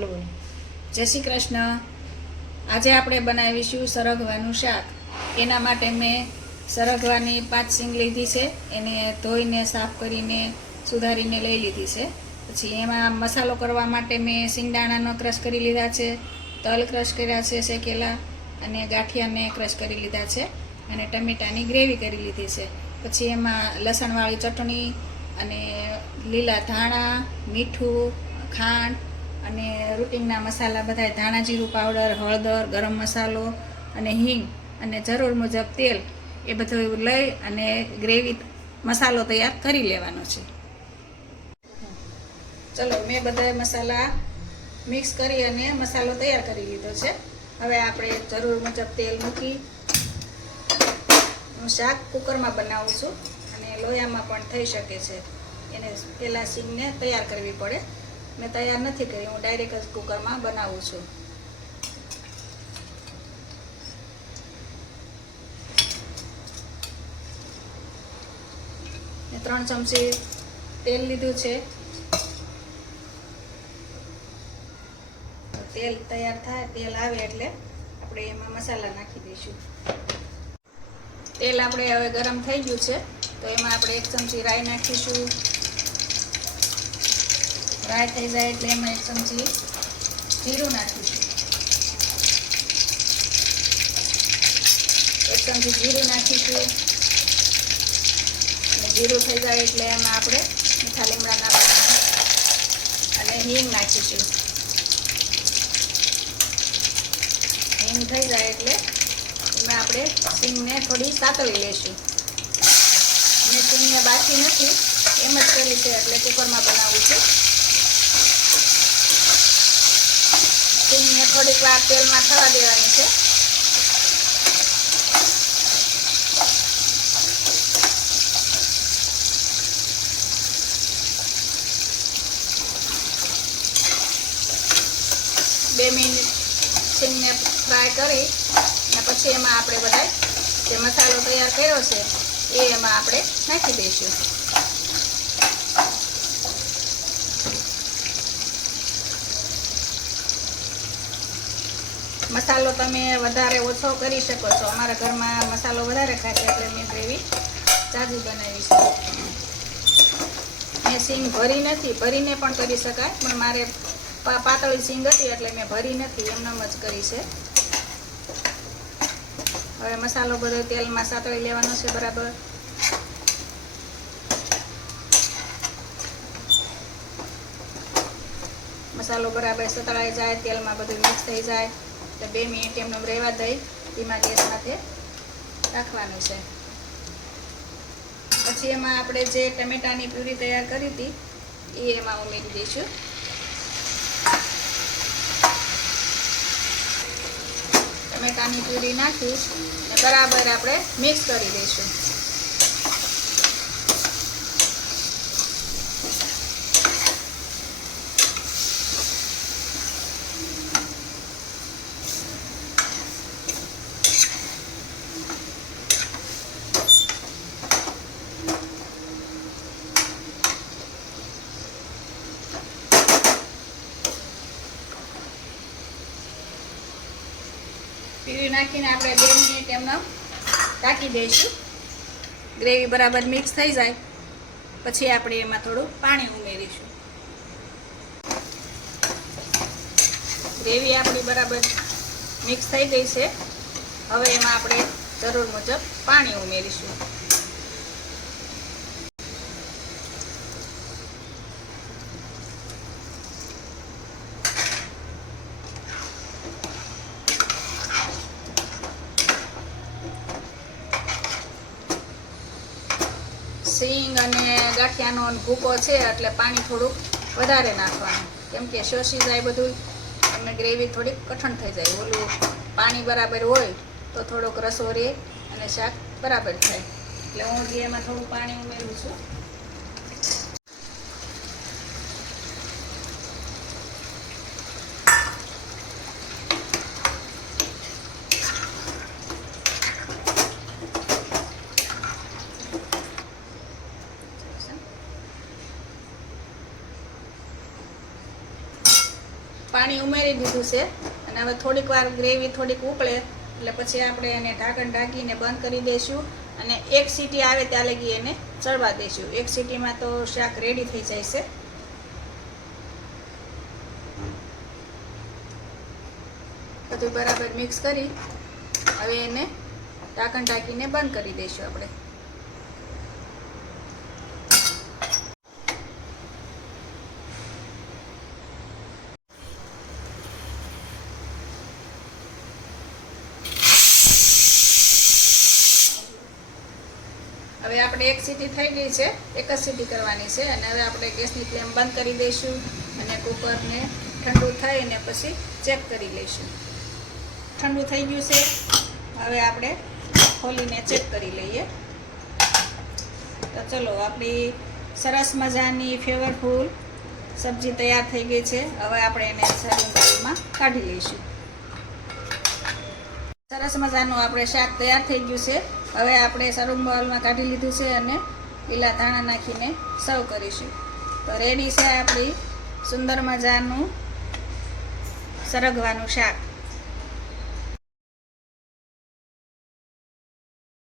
જય શ્રી કૃષ્ણ। આજે આપણે બનાવીશું સરગવાનું શાક। એના માટે મેં સરગવાની 5 સિંગ લીધી છે। એને ધોઈને સાફ કરીને સુધારીને લઈ લીધી છે। પછી એમાં મસાલો કરવા માટે મેં સિંગદાણાનો ક્રશ કરી લીધા છે, તલ ક્રશ કર્યા છે શેકેલા, અને ગાંઠિયાને ક્રશ કરી લીધા છે, અને ટમેટાની ગ્રેવી કરી લીધી છે। પછી એમાં લસણવાળી ચટણી અને લીલા ધાણા, મીઠું, ખાંડ અને રૂટિનના મસાલા બધા, ધાણા જીરું પાવડર, હળદર, ગરમ મસાલો અને હિંગ અને જરૂર મુજબ તેલ, એ બધું લઈ અને ગ્રેવી મસાલો તૈયાર કરી લેવાનો છે। ચલો, મેં બધા મસાલા મિક્સ કરી અને મસાલો તૈયાર કરી લીધો છે। હવે આપણે જરૂર મુજબ તેલ મૂકી, હું શાક કુકરમાં બનાવું છું અને લોયામાં પણ થઈ શકે છે। એને પહેલાં સિંગને તૈયાર કરવી પડે। મેં તૈયાર નથી કરી, હું ડાયરેક્ટ જ કુકરમાં બનાવું છું। મેં 3 ચમચી તેલ લીધું છે। તેલ તૈયાર થાય, તેલ આવે એટલે આપણે એમાં મસાલા નાખી દઈશું। તેલ આપણે હવે ગરમ થઈ ગયું છે, તો એમાં આપણે 1 ચમચી રાઈ નાખીશું। રાઈ થઈ જાય એટલે એમાં 1 ચમચી જીરું નાખીશું। 1 ચમચી જીરું નાખીશું, અને જીરું થઈ જાય એટલે એમાં આપણે મીઠા લીમડાના પાન અને હિંગ નાખીશું। હિંગ થઈ જાય એટલે એમાં આપણે સિંગને થોડી સાતળી લઈશું। મેં સિંગને બાકી નથી, એમ જ કરી છે એટલે કુકરમાં બનાવું છું। સિંગને થોડીક વાર તેલમાં થવા દેવાની છે। બે મિનિટ સિંગને ફ્રાય કરી અને પછી એમાં આપણે બધા જે મસાલો તૈયાર કર્યો છે એ એમાં આપણે નાખી દઈશું। મસાલો તમે વધારે ઓછો કરી શકો છો। અમારા ઘરમાં મસાલો વધારે ખાય છે એટલે મેં ગ્રેવી જાજી બનાવી છે। મેં સિંગ ભરી નથી, ભરીને પણ કરી શકાય, પણ મારે પાતળી સિંગ હતી એટલે મેં ભરી નથી, એમનેમ જ કરી છે। હવે મસાલો બધો તેલમાં સાતળી લેવાનો છે બરાબર। મસાલો બરાબર સતળાઈ જાય, તેલમાં બધું મિક્સ થઈ જાય એટલે 2 મિનિટ એમને રહેવા દઈ ધીમા ગેસ સાથે રાખવાનું છે। પછી એમાં આપણે જે ટમેટાની પ્યુરી તૈયાર કરી હતી એ એમાં ઉમેરી દઈશું। ટમેટાની પ્યુરી નાખી અને બરાબર આપણે મિક્સ કરી દઈશું। પ્યુરી નાખીને આપણે 2 મિનિટ એમને ઢાંકી દઈશું। ગ્રેવી બરાબર મિક્સ થઈ જાય પછી આપણે એમાં થોડું પાણી ઉમેરીશું। ગ્રેવી આપણી બરાબર મિક્સ થઈ ગઈ છે। હવે એમાં આપણે જરૂર મુજબ પાણી ઉમેરીશું। સિંગ અને ગાંઠિયાનો ભૂકો છે એટલે પાણી થોડુંક વધારે નાખવાનું, કેમ કે શોષી જાય બધું અને ગ્રેવી થોડીક કઠણ થઈ જાય। ઓલું પાણી બરાબર હોય તો થોડોક રસો રહે અને શાક બરાબર થાય, એટલે હું એમાં થોડું પાણી ઉમેરું છું। પાણી ઉમેરી દીધું છે અને હવે થોડીક વાર ગ્રેવી થોડીક ઉકળે એટલે પછી આપણે એને ઢાંકણ ઢાંકીને બંધ કરી દઈશું અને એક સીટી આવે ત્યાં લગી એને ચડવા દઈશું. એક સીટીમાં તો શાક રેડી થઈ જાય છે. બધું બરાબર મિક્સ કરી હવે એને ઢાંકણ ઢાંકીને બંધ કરી દઈશું આપણે. હવે આપણે એક સીટી થઈ ગઈ છે, એક જ સીટી કરવાની છે અને હવે આપણે ગેસની ફ્લેમ બંધ કરી દઈશું અને કુકરને ઠંડુ થઈને પછી ચેક કરી લઈશું. ઠંડુ થઈ ગયું છે, હવે આપણે ખોલીને ચેક કરી લઈએ. તો ચલો, આપણી સરસ મજાની ફ્લેવરફુલ સબ્જી તૈયાર થઈ ગઈ છે. હવે આપણે એને સર્વિંગ બાઉલમાં કાઢી લઈશું. સરસ મજાનું આપણે શાક તૈયાર થઈ ગયું છે. હવે આપણે સર્વિંગ બાઉલમાં કાઢી લીધું છે અને લીલા ધાણા નાખીને સર્વ કરીશું. તો રેડી છે આપણી સુંદર મજાનું સરગવાનું શાક.